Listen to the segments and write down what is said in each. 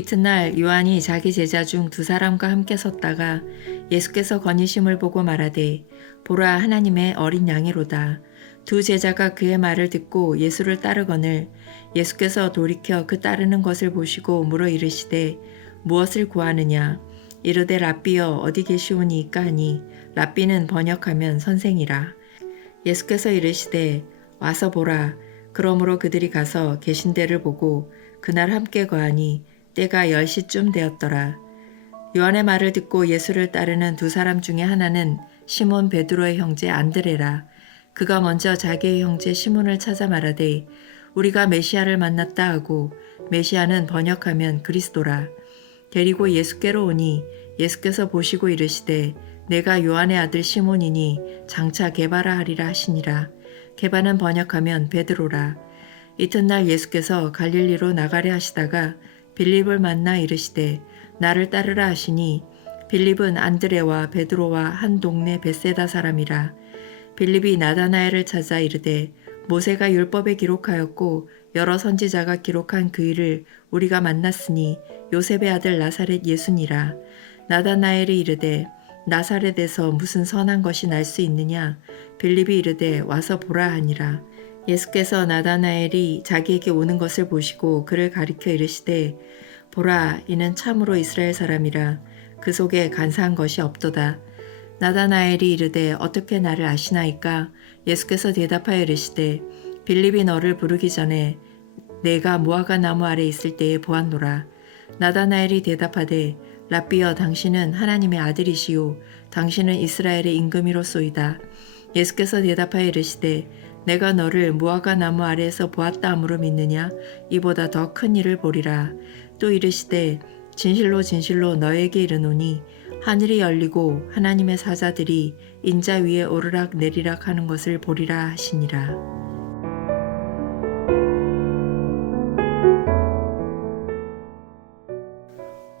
이튿날 요한이 자기 제자 중 두 사람과 함께 섰다가 예수께서 거니심을 보고 말하되 보라 하나님의 어린 양이로다. 두 제자가 그의 말을 듣고 예수를 따르거늘 예수께서 돌이켜 그 따르는 것을 보시고 물어 이르시되 무엇을 구하느냐. 이르되 랍비여 어디 계시오니이까 하니 랍비는 번역하면 선생이라. 예수께서 이르시되 와서 보라. 그러므로 그들이 가서 계신 데를 보고 그날 함께 거하니 때가 10시쯤 되었더라. 요한의 말을 듣고 예수를 따르는 두 사람 중에 하나는 시몬 베드로의 형제 안드레라. 그가 먼저 자기의 형제 시몬을 찾아 말하되 우리가 메시아를 만났다 하고 메시아는 번역하면 그리스도라. 데리고 예수께로 오니 예수께서 보시고 이르시되 내가 요한의 아들 시몬이니 장차 게바라 하리라 하시니라. 게바는 번역하면 베드로라. 이튿날 예수께서 갈릴리로 나가려 하시다가 빌립을 만나 이르시되 나를 따르라 하시니 빌립은 안드레와 베드로와 한 동네 벳세다 사람이라. 빌립이 나다나엘을 찾아 이르되 모세가 율법에 기록하였고 여러 선지자가 기록한 그 일을 우리가 만났으니 요셉의 아들 나사렛 예수니라. 나다나엘이 이르되 나사렛에서 무슨 선한 것이 날 수 있느냐. 빌립이 이르되 와서 보라 하니라. 예수께서 나다나엘이 자기에게 오는 것을 보시고 그를 가리켜 이르시되 보라 이는 참으로 이스라엘 사람이라. 그 속에 간사한 것이 없도다. 나다나엘이 이르되 어떻게 나를 아시나이까. 예수께서 대답하여 이르시되 빌립이 너를 부르기 전에 내가 무화과 나무 아래 있을 때에 보았노라. 나다나엘이 대답하되 랍비여 당신은 하나님의 아들이시요 당신은 이스라엘의 임금이로소이다. 예수께서 대답하여 이르시되 내가 너를 무화과 나무 아래에서 보았다 함으로 믿느냐. 이보다 더 큰 일을 보리라. 또 이르시되 진실로 진실로 너에게 이르노니 하늘이 열리고 하나님의 사자들이 인자 위에 오르락 내리락 하는 것을 보리라 하시니라.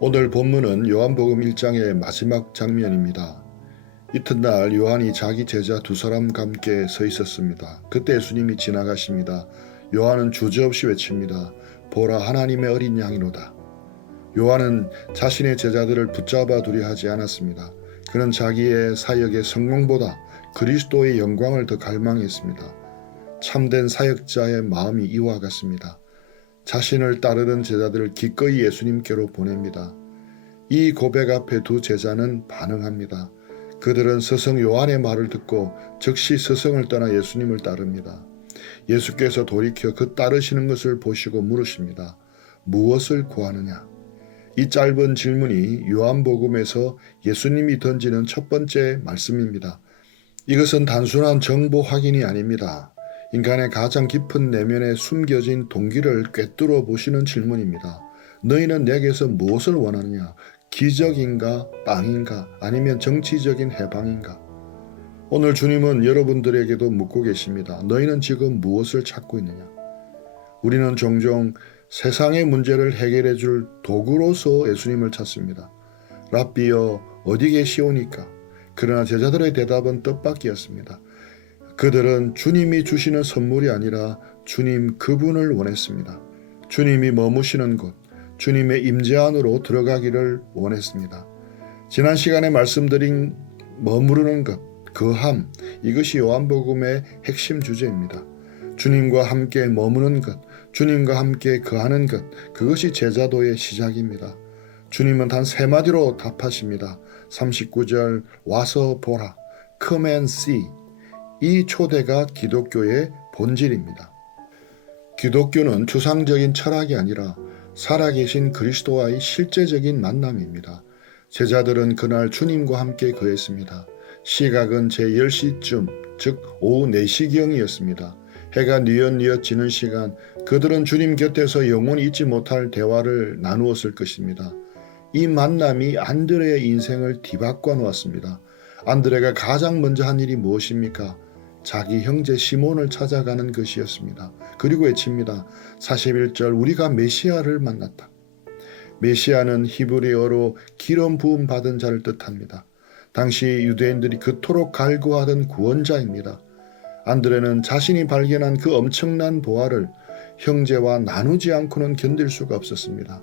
오늘 본문은 요한복음 1장의 마지막 장면입니다. 이튿날 요한이 자기 제자 두 사람과 함께 서 있었습니다. 그때 예수님이 지나가십니다. 요한은 주저없이 외칩니다. 보라 하나님의 어린 양이로다. 요한은 자신의 제자들을 붙잡아 두려 하지 않았습니다. 그는 자기의 사역의 성공보다 그리스도의 영광을 더 갈망했습니다. 참된 사역자의 마음이 이와 같습니다. 자신을 따르는 제자들을 기꺼이 예수님께로 보냅니다. 이 고백 앞에 두 제자는 반응합니다. 그들은 스승 요한의 말을 듣고 즉시 스승을 떠나 예수님을 따릅니다. 예수께서 돌이켜 그 따르시는 것을 보시고 물으십니다. 무엇을 구하느냐? 이 짧은 질문이 요한복음에서 예수님이 던지는 첫 번째 말씀입니다. 이것은 단순한 정보 확인이 아닙니다. 인간의 가장 깊은 내면에 숨겨진 동기를 꿰뚫어 보시는 질문입니다. 너희는 내게서 무엇을 원하느냐? 기적인가? 빵인가? 아니면 정치적인 해방인가? 오늘 주님은 여러분들에게도 묻고 계십니다. 너희는 지금 무엇을 찾고 있느냐? 우리는 종종 세상의 문제를 해결해 줄 도구로서 예수님을 찾습니다. 랍비여 어디 계시오니까? 그러나 제자들의 대답은 뜻밖이었습니다. 그들은 주님이 주시는 선물이 아니라 주님 그분을 원했습니다. 주님이 머무시는 곳, 주님의 임재 안으로 들어가기를 원했습니다. 지난 시간에 말씀드린 머무르는 것, 거함, 이것이 요한복음의 핵심 주제입니다. 주님과 함께 머무는 것, 주님과 함께 거하는 것, 그것이 제자도의 시작입니다. 주님은 단 세 마디로 답하십니다. 39절 와서 보라, come and see. 이 초대가 기독교의 본질입니다. 기독교는 추상적인 철학이 아니라 살아계신 그리스도와의 실제적인 만남입니다. 제자들은 그날 주님과 함께 거했습니다. 시각은 제10시쯤, 즉 오후 4시경이었습니다. 해가 뉘엿뉘엿 지는 시간, 그들은 주님 곁에서 영원히 잊지 못할 대화를 나누었을 것입니다. 이 만남이 안드레의 인생을 뒤바꿔 놓았습니다. 안드레가 가장 먼저 한 일이 무엇입니까? 자기 형제 시몬을 찾아가는 것이었습니다. 그리고 외칩니다. 41절 우리가 메시아를 만났다. 메시아는 히브리어로 기름 부음 받은 자를 뜻합니다. 당시 유대인들이 그토록 갈구하던 구원자입니다. 안드레는 자신이 발견한 그 엄청난 보화를 형제와 나누지 않고는 견딜 수가 없었습니다.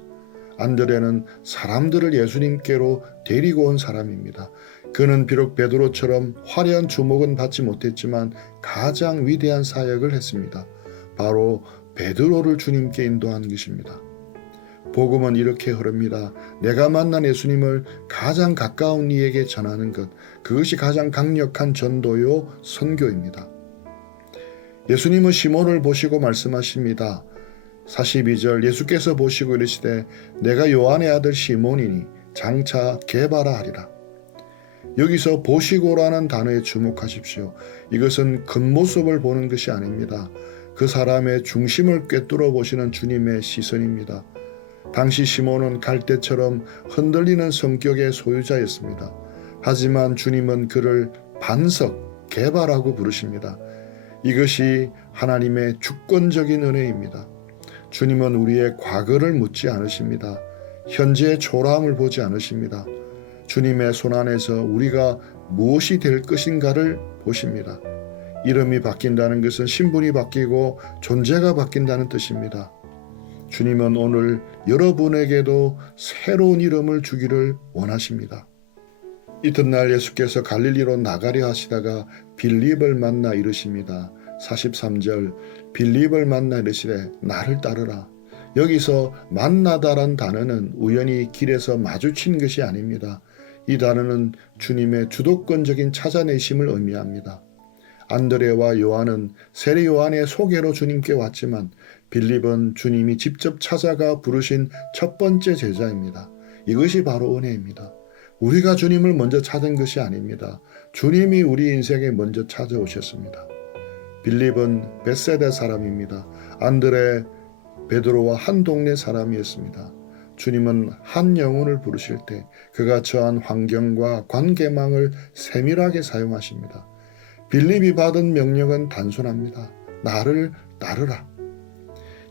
안드레는 사람들을 예수님께로 데리고 온 사람입니다. 그는 비록 베드로처럼 화려한 주목은 받지 못했지만 가장 위대한 사역을 했습니다. 바로 베드로를 주님께 인도한 것입니다. 복음은 이렇게 흐릅니다. 내가 만난 예수님을 가장 가까운 이에게 전하는 것, 그것이 가장 강력한 전도요 선교입니다. 예수님은 시몬을 보시고 말씀하십니다. 42절 예수께서 보시고 이르시되 내가 요한의 아들 시몬이니 장차 게바라 하리라. 여기서 보시고라는 단어에 주목하십시오. 이것은 겉모습을 보는 것이 아닙니다. 그 사람의 중심을 꿰뚫어 보시는 주님의 시선입니다. 당시 시몬은 갈대처럼 흔들리는 성격의 소유자였습니다. 하지만 주님은 그를 반석, 게바라고 부르십니다. 이것이 하나님의 주권적인 은혜입니다. 주님은 우리의 과거를 묻지 않으십니다. 현재의 초라함을 보지 않으십니다. 주님의 손안에서 우리가 무엇이 될 것인가를 보십니다. 이름이 바뀐다는 것은 신분이 바뀌고 존재가 바뀐다는 뜻입니다. 주님은 오늘 여러분에게도 새로운 이름을 주기를 원하십니다. 이튿날 예수께서 갈릴리로 나가려 하시다가 빌립을 만나 이르십니다. 43절 빌립을 만나 이르시되 나를 따르라. 여기서 만나다란 단어는 우연히 길에서 마주친 것이 아닙니다. 이 단어는 주님의 주도권적인 찾아내심을 의미합니다. 안드레와 요한은 세례 요한의 소개로 주님께 왔지만 빌립은 주님이 직접 찾아가 부르신 첫 번째 제자입니다. 이것이 바로 은혜입니다. 우리가 주님을 먼저 찾은 것이 아닙니다. 주님이 우리 인생에 먼저 찾아오셨습니다. 빌립은 벳세다 사람입니다. 안드레, 베드로와 한 동네 사람이었습니다. 주님은 한 영혼을 부르실 때 그가 처한 환경과 관계망을 세밀하게 사용하십니다. 빌립이 받은 명령은 단순합니다. 나를 따르라.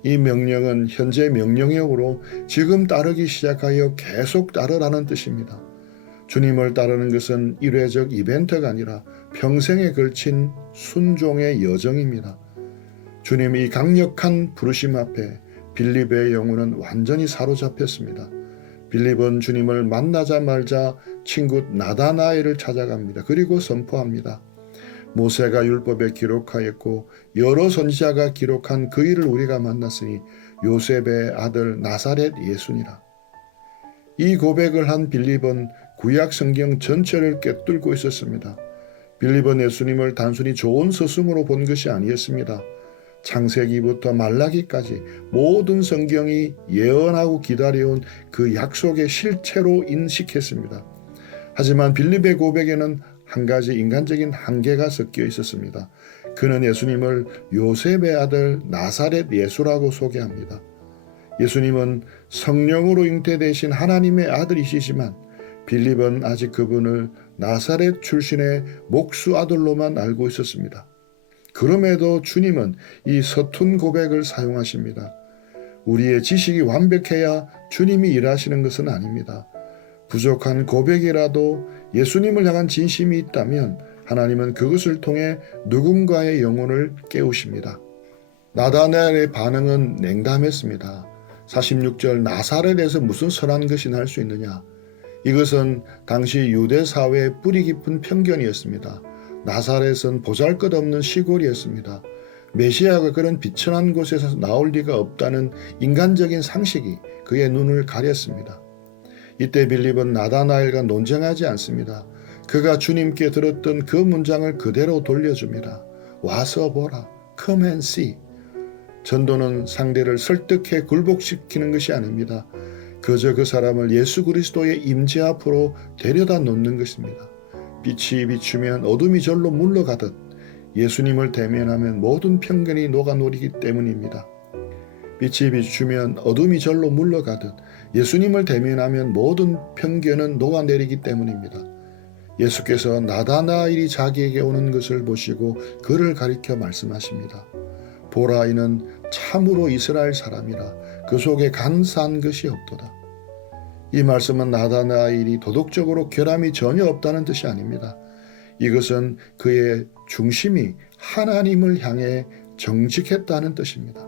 이 명령은 현재 명령형으로 지금 따르기 시작하여 계속 따르라는 뜻입니다. 주님을 따르는 것은 일회적 이벤트가 아니라 평생에 걸친 순종의 여정입니다. 주님의 이 강력한 부르심 앞에 빌립의 영혼은 완전히 사로잡혔습니다. 빌립은 주님을 만나자마자 친구 나다나엘을 찾아갑니다. 그리고 선포합니다. 모세가 율법에 기록하였고 여러 선지자가 기록한 그 일을 우리가 만났으니 요셉의 아들 나사렛 예수니라. 이 고백을 한 빌립은 구약 성경 전체를 꿰뚫고 있었습니다. 빌립은 예수님을 단순히 좋은 스승으로 본 것이 아니었습니다. 창세기부터 말라기까지 모든 성경이 예언하고 기다려온 그 약속의 실체로 인식했습니다. 하지만 빌립의 고백에는 한 가지 인간적인 한계가 섞여 있었습니다. 그는 예수님을 요셉의 아들 나사렛 예수라고 소개합니다. 예수님은 성령으로 잉태되신 하나님의 아들이시지만 빌립은 아직 그분을 나사렛 출신의 목수 아들로만 알고 있었습니다. 그럼에도 주님은 이 서툰 고백을 사용하십니다. 우리의 지식이 완벽해야 주님이 일하시는 것은 아닙니다. 부족한 고백이라도 예수님을 향한 진심이 있다면 하나님은 그것을 통해 누군가의 영혼을 깨우십니다. 나다나엘의 반응은 냉담했습니다. 46절 나사렛에서 무슨 선한 것이 날 수 있느냐? 이것은 당시 유대 사회의 뿌리 깊은 편견이었습니다. 나사렛은 보잘것없는 시골이었습니다. 메시아가 그런 비천한 곳에서 나올 리가 없다는 인간적인 상식이 그의 눈을 가렸습니다. 이때 빌립은 나다나엘과 논쟁하지 않습니다. 그가 주님께 들었던 그 문장을 그대로 돌려줍니다. 와서 보라. Come and see. 전도는 상대를 설득해 굴복시키는 것이 아닙니다. 그저 그 사람을 예수 그리스도의 임재 앞으로 데려다 놓는 것입니다. 빛이 비추면 어둠이 절로 물러가듯 예수님을 대면하면 모든 편견이 녹아내리기 때문입니다. 빛이 비추면 어둠이 절로 물러가듯 예수님을 대면하면 모든 편견은 녹아내리기 때문입니다. 예수께서 나다나엘이 자기에게 오는 것을 보시고 그를 가리켜 말씀하십니다. 보라, 이는 참으로 이스라엘 사람이라 그 속에 간사한 것이 없도다. 이 말씀은 나다나엘이 도덕적으로 결함이 전혀 없다는 뜻이 아닙니다. 이것은 그의 중심이 하나님을 향해 정직했다는 뜻입니다.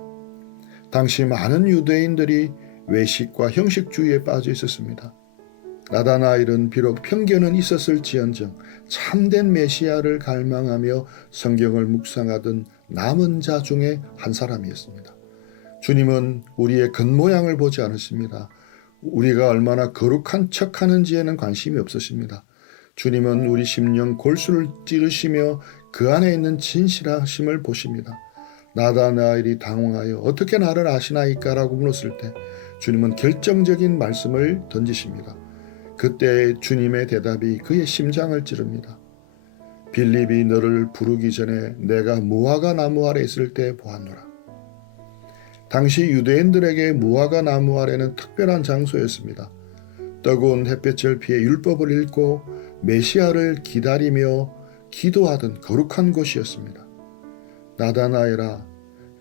당시 많은 유대인들이 외식과 형식주의에 빠져 있었습니다. 나다나엘은 비록 편견은 있었을지언정 참된 메시아를 갈망하며 성경을 묵상하던 남은 자 중에 한 사람이었습니다. 주님은 우리의 겉모양을 보지 않으십니다. 우리가 얼마나 거룩한 척하는지에는 관심이 없으십니다. 주님은 우리 심령 골수를 찌르시며 그 안에 있는 진실하심을 보십니다. 나다나엘이 당황하여 어떻게 나를 아시나이까라고 물었을 때 주님은 결정적인 말씀을 던지십니다. 그때 주님의 대답이 그의 심장을 찌릅니다. 빌립이 너를 부르기 전에 내가 무화과 나무 아래 있을 때 보았노라. 당시 유대인들에게 무화과 나무 아래는 특별한 장소였습니다. 뜨거운 햇볕을 피해 율법을 읽고 메시아를 기다리며 기도하던 거룩한 곳이었습니다. 나다나엘아,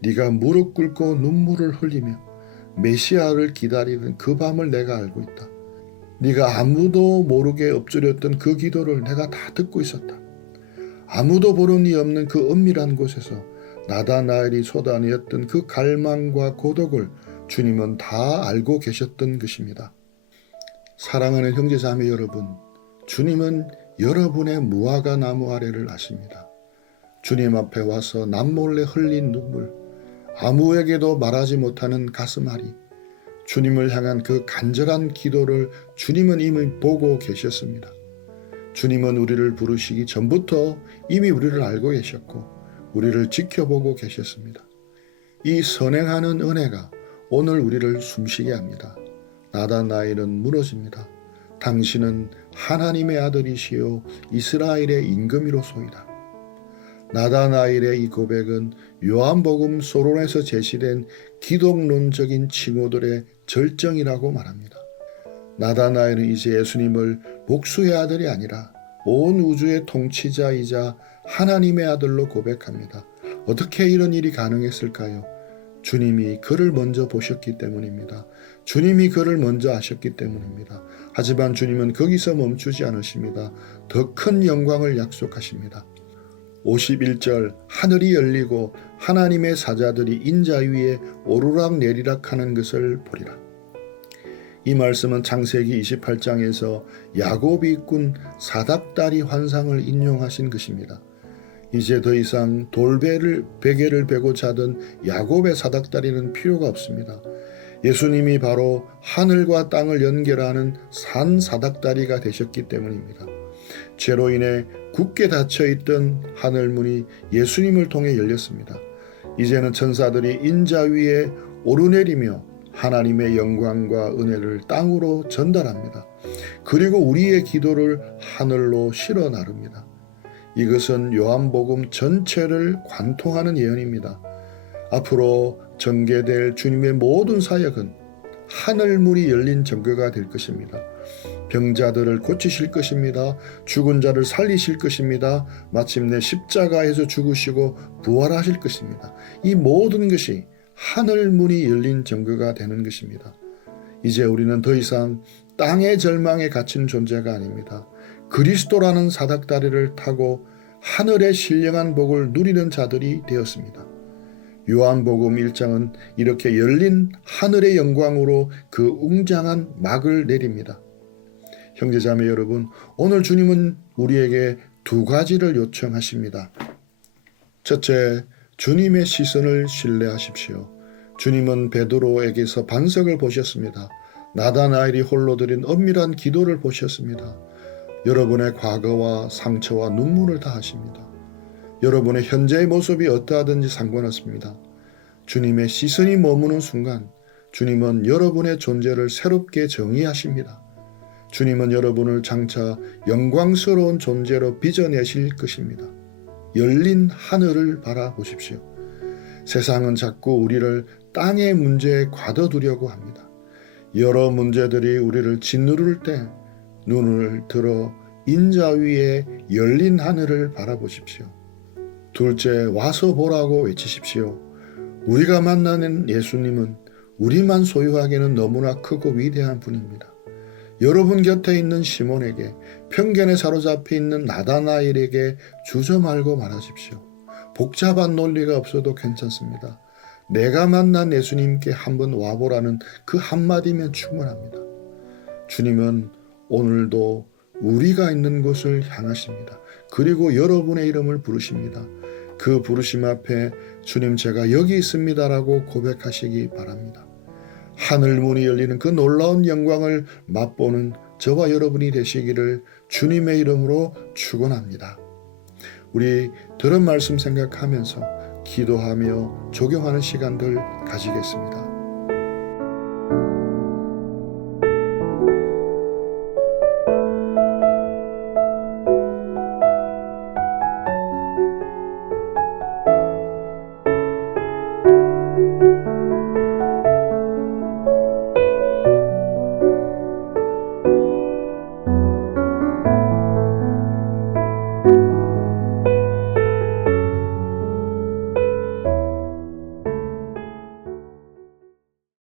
네가 무릎 꿇고 눈물을 흘리며 메시아를 기다리는 그 밤을 내가 알고 있다. 네가 아무도 모르게 엎드렸던 그 기도를 내가 다 듣고 있었다. 아무도 보는 이 없는 그 은밀한 곳에서 나다나엘이 쏟아내었던 그 갈망과 고독을 주님은 다 알고 계셨던 것입니다. 사랑하는 형제자매 여러분, 주님은 여러분의 무화과 나무 아래를 아십니다. 주님 앞에 와서 남몰래 흘린 눈물, 아무에게도 말하지 못하는 가슴앓이, 주님을 향한 그 간절한 기도를 주님은 이미 보고 계셨습니다. 주님은 우리를 부르시기 전부터 이미 우리를 알고 계셨고 우리를 지켜보고 계셨습니다. 이 선행하는 은혜가 오늘 우리를 숨쉬게 합니다. 나다나엘은 물어집니다. 당신은 하나님의 아들이시요 이스라엘의 임금이로소이다. 나다나엘의 이 고백은 요한복음 서론에서 제시된 기독론적인 칭호들의 절정이라고 말합니다. 나다나엘은 이제 예수님을 목수의 아들이 아니라 온 우주의 통치자이자 하나님의 아들로 고백합니다. 어떻게 이런 일이 가능했을까요? 주님이 그를 먼저 보셨기 때문입니다. 주님이 그를 먼저 아셨기 때문입니다. 하지만 주님은 거기서 멈추지 않으십니다. 더 큰 영광을 약속하십니다. 51절 하늘이 열리고 하나님의 사자들이 인자 위에 오르락 내리락 하는 것을 보리라. 이 말씀은 창세기 28장에서 야곱이 꾼 사닥다리 환상을 인용하신 것입니다. 이제 더 이상 베개를 베고 자던 야곱의 사닥다리는 필요가 없습니다. 예수님이 바로 하늘과 땅을 연결하는 산 사닥다리가 되셨기 때문입니다. 죄로 인해 굳게 닫혀있던 하늘문이 예수님을 통해 열렸습니다. 이제는 천사들이 인자 위에 오르내리며 하나님의 영광과 은혜를 땅으로 전달합니다. 그리고 우리의 기도를 하늘로 실어 나릅니다. 이것은 요한복음 전체를 관통하는 예언입니다. 앞으로 전개될 주님의 모든 사역은 하늘문이 열린 증거가 될 것입니다. 병자들을 고치실 것입니다. 죽은 자를 살리실 것입니다. 마침내 십자가에서 죽으시고 부활하실 것입니다. 이 모든 것이 하늘문이 열린 증거가 되는 것입니다. 이제 우리는 더 이상 땅의 절망에 갇힌 존재가 아닙니다. 그리스도라는 사닥다리를 타고 하늘의 신령한 복을 누리는 자들이 되었습니다. 요한복음 1장은 이렇게 열린 하늘의 영광으로 그 웅장한 막을 내립니다. 형제자매 여러분, 오늘 주님은 우리에게 두 가지를 요청하십니다. 첫째, 주님의 시선을 신뢰하십시오. 주님은 베드로에게서 반석을 보셨습니다. 나다나엘이 홀로 드린 엄밀한 기도를 보셨습니다. 여러분의 과거와 상처와 눈물을 다 아십니다. 여러분의 현재의 모습이 어떠하든지 상관없습니다. 주님의 시선이 머무는 순간 주님은 여러분의 존재를 새롭게 정의하십니다. 주님은 여러분을 장차 영광스러운 존재로 빚어내실 것입니다. 열린 하늘을 바라보십시오. 세상은 자꾸 우리를 땅의 문제에 가둬두려고 합니다. 여러 문제들이 우리를 짓누를 때 눈을 들어 인자 위에 열린 하늘을 바라보십시오. 둘째, 와서 보라고 외치십시오. 우리가 만나는 예수님은 우리만 소유하기에는 너무나 크고 위대한 분입니다. 여러분 곁에 있는 시몬에게, 편견에 사로잡혀 있는 나다나엘에게 주저 말고 말하십시오. 복잡한 논리가 없어도 괜찮습니다. 내가 만난 예수님께 한번 와보라는 그 한마디면 충분합니다. 주님은 오늘도 우리가 있는 곳을 향하십니다. 그리고 여러분의 이름을 부르십니다. 그 부르심 앞에 주님 제가 여기 있습니다라고 고백하시기 바랍니다. 하늘 문이 열리는 그 놀라운 영광을 맛보는 저와 여러분이 되시기를 주님의 이름으로 축원합니다. 우리 들은 말씀 생각하면서 기도하며 적용하는 시간들 가지겠습니다.